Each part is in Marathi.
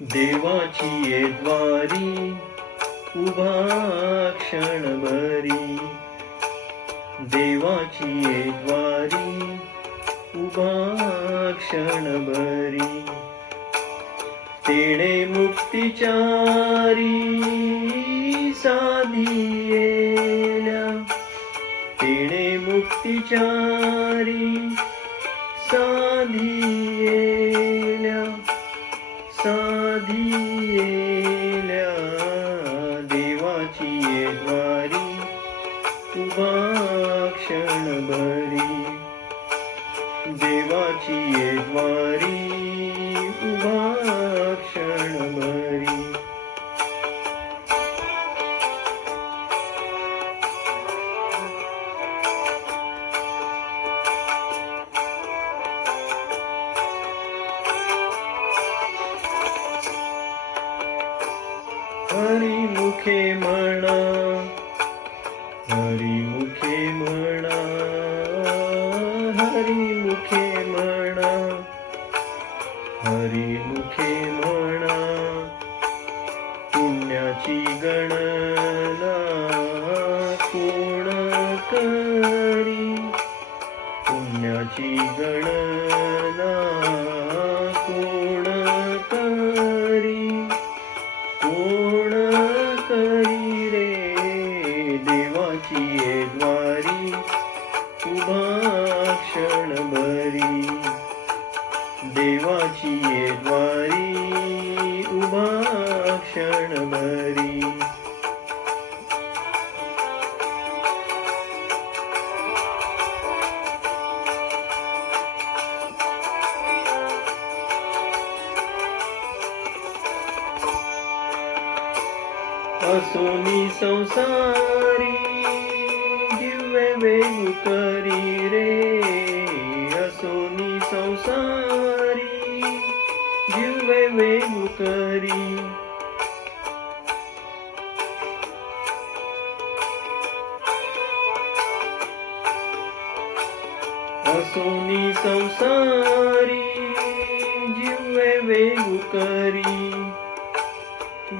देवाची ये द्वारी उभा क्षणभरी, देवाची ये द्वारी उभा क्षणभरी, तेणे मुक्तिचारी साधियेल्या, तेणे मुक्तिचारी साधियेल्या, साधियेल्या, देवाची ये द्वारी उभा क्षणभरी, देवाची ये द्वारी उभा क्षणभरी. हरिमुखे म्हणा, हरिमुखे म्हणा, हरिमुखे म्हणा, हरिमुखे म्हणा, पुण्याची गणना कोण करी, पुण्याची गणना कोण करी, कोण करी रे, देवाची ये द्वारी उभा क्षणभरी, देवाची ये द्वारी उभा क्षणभरी. असोनी संसारी दिव्य वेगू करी रे, असोनी संसारी दिव्य वेगू करी, असोनी संसारी दिव्य वेगू करी,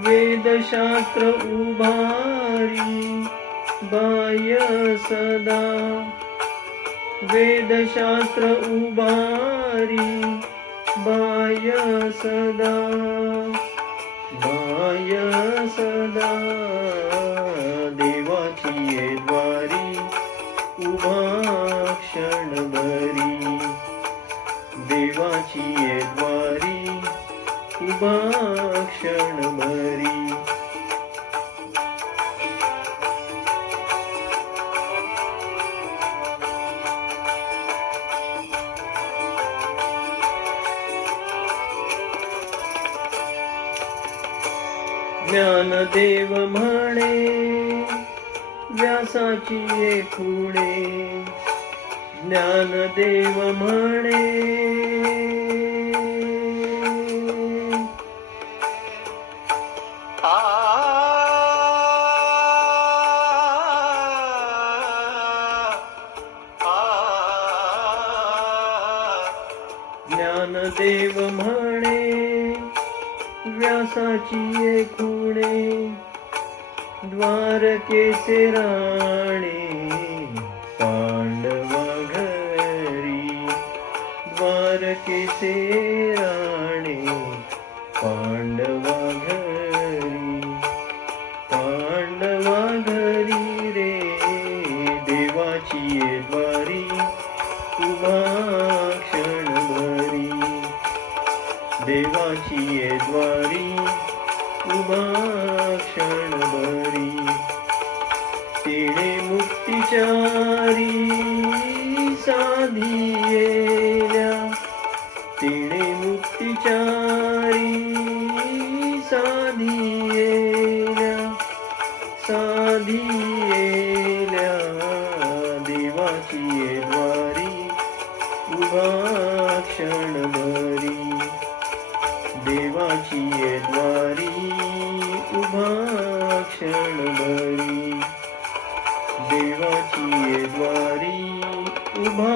वेदशास्त्र उभारी बाह्य सदा, वेदशास्त्र उभारी बाह्य सदा, बाह्य सदा, देवाची ये द्वारी उभा क्षणभरी, देवाची ये द्वारी उभा क्षणभरी. ज्ञानदेव म्हणे व्यासाची ये खुणे, ज्ञानदेव म्हणे ज्ञानदेव म्हणे व्यासाची ये खुणे, द्वारकेचे राणे पांडवा घरी, द्वारकेचे राणे पांडवा घरी, पांडवा घरी रे, देवाची ये द्वारी उभा क्षणभरी, देवाची ये द्वारी उभा क्षणभरी, तेणे मुक्तिचारी साधियेल्या, तेणे मुक्तिचारी साधियेल्या, साधियेल्या, देवाची ये द्वारी उभा क्षणभरी, देवाची ये द्वारी उभा क्षणभरी, देवाची ये द्वारी उभा